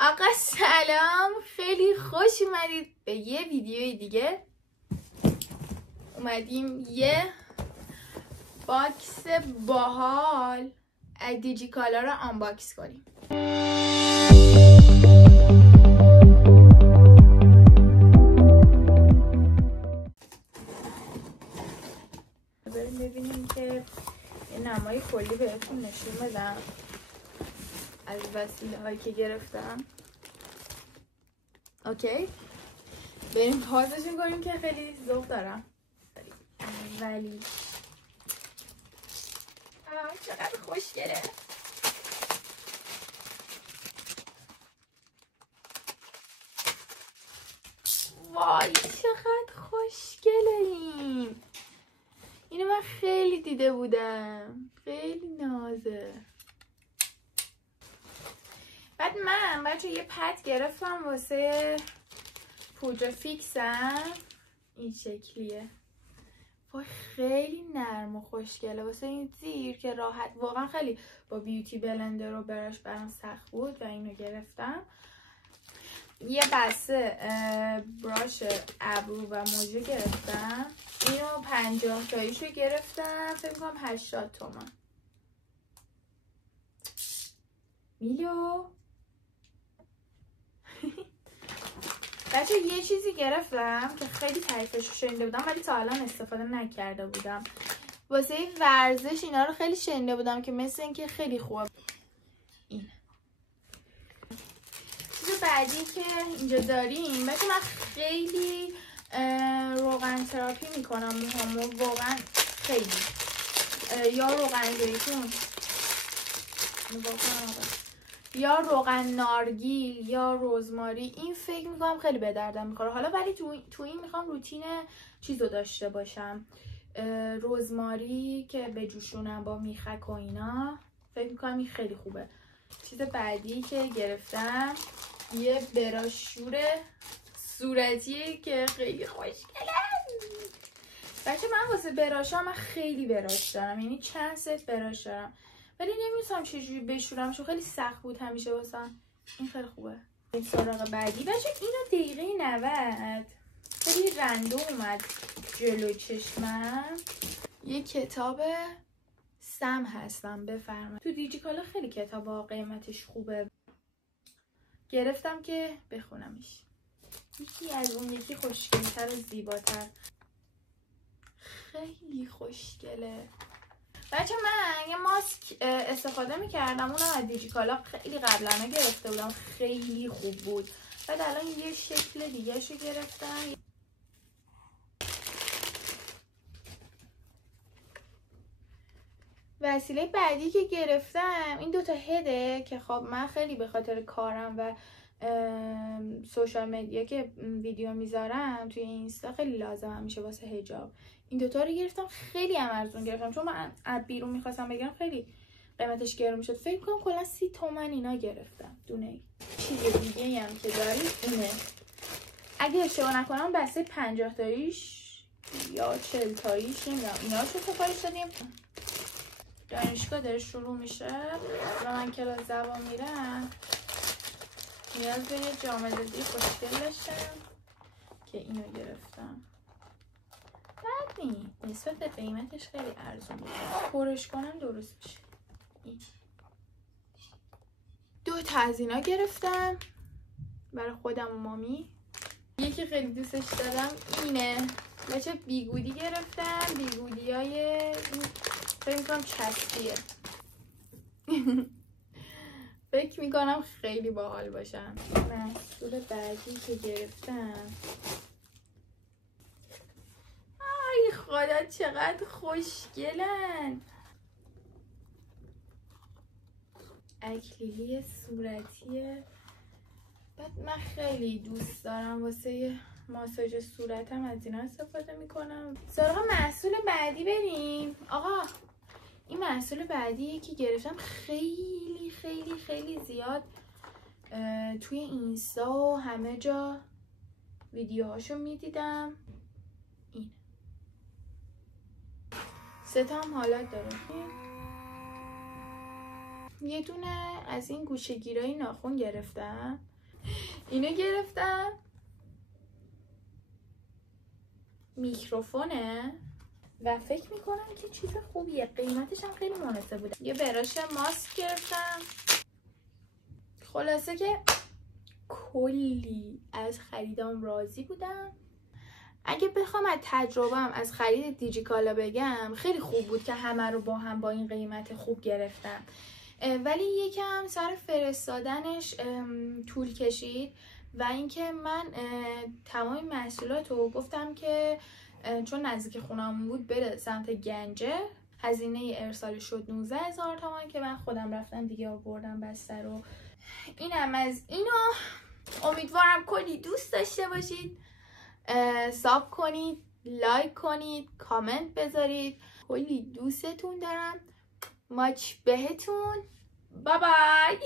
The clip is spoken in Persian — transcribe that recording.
آقا سلام، خیلی خوش اومدید به یه ویدیوی دیگه. اومدیم یه باکس باحال از دیجیکالا رو آنباکس کنیم. بریم ببینیم که یه نمای کلی بهتون نشون بدم از وسیله هایی که گرفتم. اوکی، بریم پازش میکنیم که خیلی ذوق دارم. ولی چقدر خوشگله. وای چقدر خوشگله اینو من خیلی دیده بودم، خیلی نازه. بعد من بچه یه پد گرفتم واسه پودر فیکسم، این شکلیه. وای خیلی نرم و خوشگله واسه این زیر که راحت. واقعا خیلی با بیوتی بلندر و براش برام سخت بود و اینو گرفتم. یه بسته براش ابرو و موجه گرفتم. اینو 50 تاییشو گرفتم، فکر کنم 80 تومن. میلو بچه یه چیزی گرفتم که خیلی تعریفش رو شنیده بودم ولی تا الان استفاده نکرده بودم. واسه ورزش اینا رو خیلی شنیده بودم که مثل این که خیلی خوبه. این چیز بعدی که اینجا داریم، بچه من خیلی روغن تراپی میکنم موهامو، واقعا خیلی. یا روغن زیتون یا روغن نارگیل یا رزماری، این فکر میکنم خیلی به دردم میخوره حالا. ولی تو این میخوام روتین چیزو داشته باشم، رزماری که بجوشونم با میخک و اینا، فکر میکنم این خیلی خوبه. چیز بعدی که گرفتم یه براشور صورتیه که خیلی خوشگله. بچه من واسه براشا من خیلی براش دارم، یعنی چند ست براش دارم ولی نمی‌دونم چجوری بشورمش، خیلی سخت بود همیشه واسم. این خیلی خوبه. این سراغ بعدی بچه اینو دقیقه 90 خیلی رندوم اومد جلو چشمم. یه کتاب سم هستم، بفرمایید. تو دیجیکالا خیلی کتابا قیمتش خوبه، گرفتم که بخونمش. یکی از اون یکی خوشگل‌تر و زیباتر، خیلی خوشگله. بچه من یه ماسک استفاده میکردم، اونم از دیجیکالا خیلی قبلا گرفته بودم، خیلی خوب بود. بعد الان یه شکل دیگه شو گرفتم. وسیله بعدی که گرفتم این دوتا هده که خب من خیلی به خاطر کارم و سوشال مدیا که ویدیو میذارم توی اینستا خیلی لازمم میشه واسه حجاب. این دوتا رو گرفتم، خیلی هم ارزون گرفتم چون من از بیرون میخواستم بگیرم خیلی قیمتش گرون میشد. فکر کنم کلا 30 تومن اینا گرفتم دونه. چیز دیگه هم که داریم اینه، اگه اشتباه نکنم بسته 50 تاییش یا 40 تاییش، نمیدونم اینا رو چه سفارش دادیم. دانشگاه داره شروع میشه و من کلاس زبان میرم، نیاز به یه جامدادی خوشگل داشتم که اینو گرفتم. بد نی، نسبت به قیمتش خیلی ارزون بود. پرش کنم درست میشه. این دو تا از اینا گرفتم برای خودم و مامی. یکی خیلی دوستش دارم اینه بچه، بیگودی گرفتم. بیگودی های این فکر میکنم چسبیه فکر میکنم خیلی باحال باشن. محصول بعدی که گرفتم، آی خدا چقدر خوشگلن. اکلیلی صورتیه. بعد من خیلی دوست دارم واسه ماساژ صورتم از اینا استفاده میکنم. سراغ محصول بعدی بریم. آقا این محصول بعدی که گرفتم خیلی خیلی خیلی زیاد توی اینستا و همه جا ویدیوهاشو میدیدم. این 3 تا هم حالت داره. یه دونه از این گوشه‌گیرای ناخن گرفتم، اینو گرفتم، میکروفونه و فکر میکنم که چیز خوبیه، قیمتش هم خیلی مناسب بوده. یه براش ماسک گرفتم. خلاصه که کلی از خریدام راضی بودم. اگه بخوام از تجربه‌ام از خرید دیجیکالا بگم، خیلی خوب بود که همه رو با هم با این قیمت خوب گرفتم، ولی یکم سر فرستادنش طول کشید و اینکه من تمام محصولات رو گفتم که چون نزدیک خونم بود بره سمت گنجه. هزینه ارسال شد 19,000 تومان که من خودم رفتم دیگه آوردم بسته رو. اینم از اینو. امیدوارم کلی دوست داشته باشید، ساب کنید، لایک کنید، کامنت بذارید. کلی دوستتون دارم. ماچ بهتون. بای بای.